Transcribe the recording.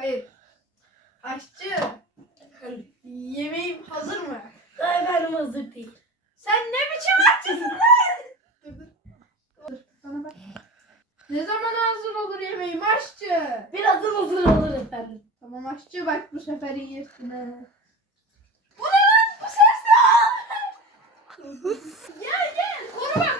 Hayır. Aşçı. Yemeğim hazır mı? Efendim hazır değil. Sen ne biçim aşçısın lan? Dur. Bana bak. Ne zaman hazır olur yemeğim aşçı? Birazdan hazır olur efendim. Tamam aşçı bak bu sefer iyisin ha. Bu ne lan? Bu ses ne? Gel gel. Koru bak